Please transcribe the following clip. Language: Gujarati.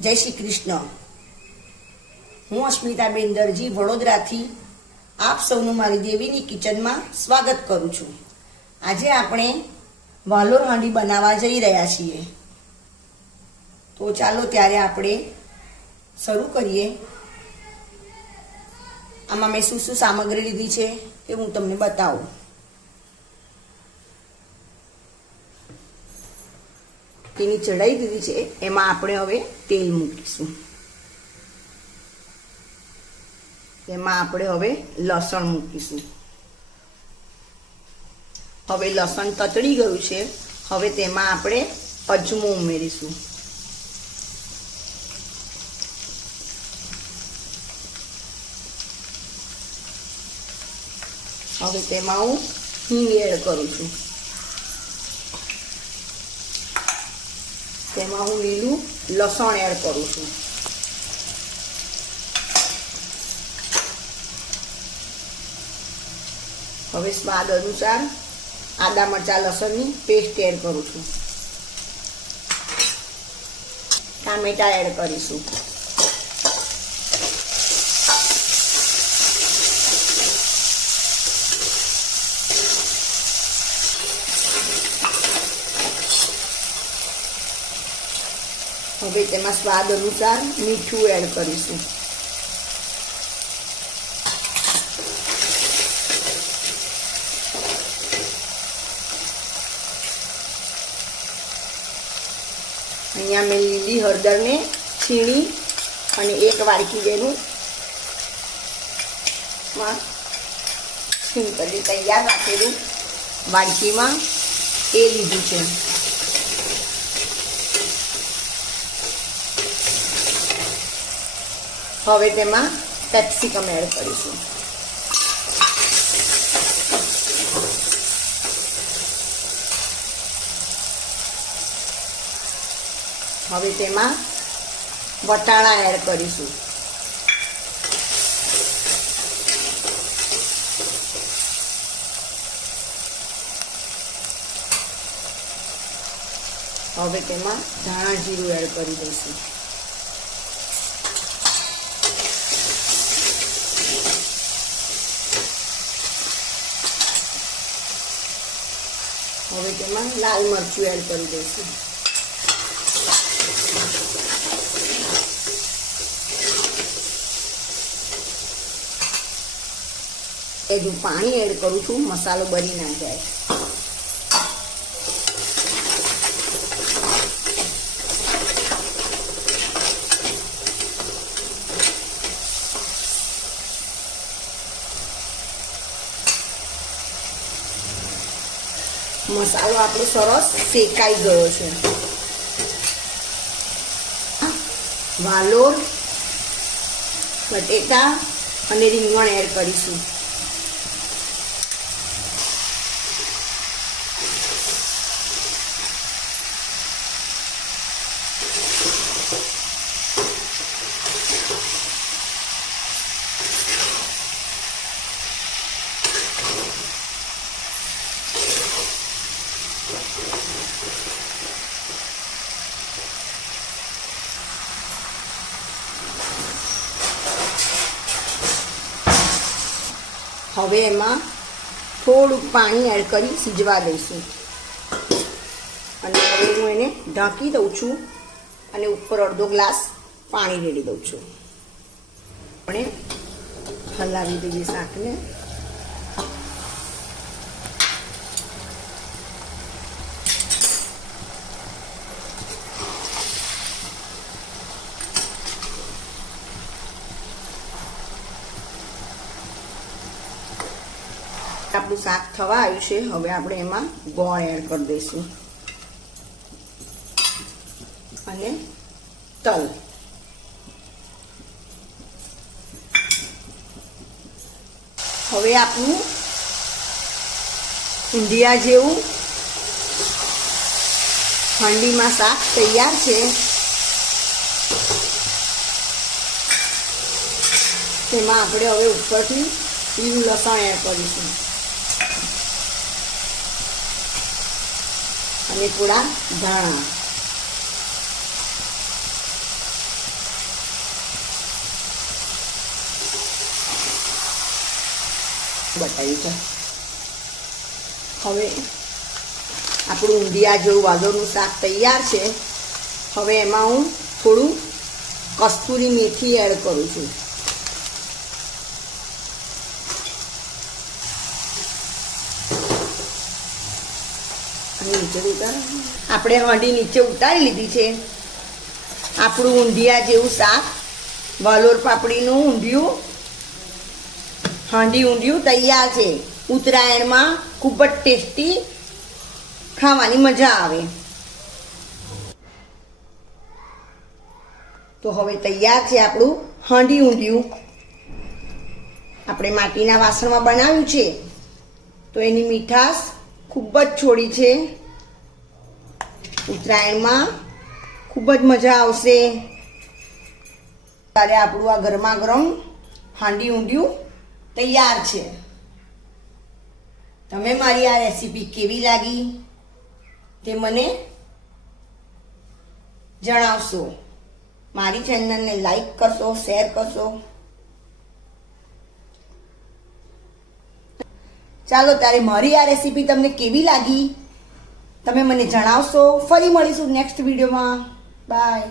જય શ્રી કૃષ્ણ। હું અસ્મિતાબેન દરજી વડોદરાથી આપ સૌનું મારી દેવીની કિચનમાં સ્વાગત કરું છું। આજે આપણે વાલોર હાંડી બનાવવા જઈ રહ્યા છીએ, તો ચાલો ત્યારે આપણે શરૂ કરીએ। આમાં મેં શું શું સામગ્રી લીધી છે એ હું તમને બતાવું। તેની ચડાઈ દીધી છે, એમાં આપણે હવે તેલ મૂકીશું। તેમાં આપણે હવે લસણ મૂકીશું। હવે લસણ તતડી ગયું છે, હવે તેમાં આપણે અજમો ઉમેરીશું। હવે તેમાં હું હિંગ એડ કરું છું। તેમાં હું લીલું લસણ એડ કરું છું। હવે સ્વાદ અનુસાર આદા મરચાં લસણની પેસ્ટ એડ કરું છું। ટામેટા એડ કરીશું। હવે તેમાં સ્વાદ અનુસાર મીઠું એડ કરીશું। અહીંયા મેં લીલી હળદરને છીણી અને એક વાડકી જેનું સિમ્પલી તૈયાર રાખેલું વાડકીમાં એ લીધું છે। હવે તેમાં કેપ્સિકમ એડ કરીશું। હવે તેમાં વટાણા એડ કરીશું। હવે તેમાં ધાણા જીરું એડ કરી દઈશું। હવે તેમાં લાલ મરચું એડ કરી દઈશું। એનું પાણી એડ કરું છું, મસાલો બની ના જાય। મસાલો આપણો સરસ શેકાઈ ગયો છે। વાલોર, બટેટા અને રીંગણ એડ કરીશું। હવે એમાં થોડુંક પાણી એડ કરી સિજવા દઈશું અને હવે હું એને ઢાંકી દઉં છું અને ઉપર અડધો ગ્લાસ પાણી રેડી દઉં છું। આપણે હલાવી દઈએ શાકને। આપણું શાક થવા આવ્યું છે, હવે આપણે એમાં ગોળ એડ કરી દઈશું અને તલ। હવે આપણું ઊંધિયા જેવું હાંડીમાં શાક તૈયાર છે। તેમાં આપણે હવે ઉપરથી લીલું લસણ એડ કરીશું અને થોડા ધાણા। બતાવ્યું છે. હવે આપણું ઊંધિયા જેવું વાલોરનું શાક તૈયાર છે. હવે એમાં હું થોડું કસ્તુરી મેથી એડ કરું છું. આપણે હાંડી નીચે ઉતારી લીધી છે. આપણું ઊંધિયા જેવું શાક, વાલોર પાપડીનું ઊંધિયું, હાંડી ઊંધિયું તૈયાર છે. ઉત્તરાયણમાં ખૂબ જ ટેસ્ટી, ખાવાની મજા આવે. તો હવે તૈયાર છે આપણું હાંડી ઊંધિયું. આપણે માટીના વાસણમાં બનાવ્યું છે તો એની મીઠાશ ખૂબ જ છોડી છે. ઉત્તરાયણમાં ખૂબ જ મજા આવશે. ત્યારે આપણું આ ગરમા ગરમ હાંડી ઊંધિયું તૈયાર છે. તમે મારી આ રેસીપી કેવી લાગી તે મને જણાવશો. મારી ચેનલને લાઈક કરશો, શેર કરશો. ચાલો ત્યારે મારી આ રેસીપી તમને કેવી લાગી તમે મને જણાવશો. ફરી મળીશું નેક્સ્ટ વિડીયોમાં. બાય.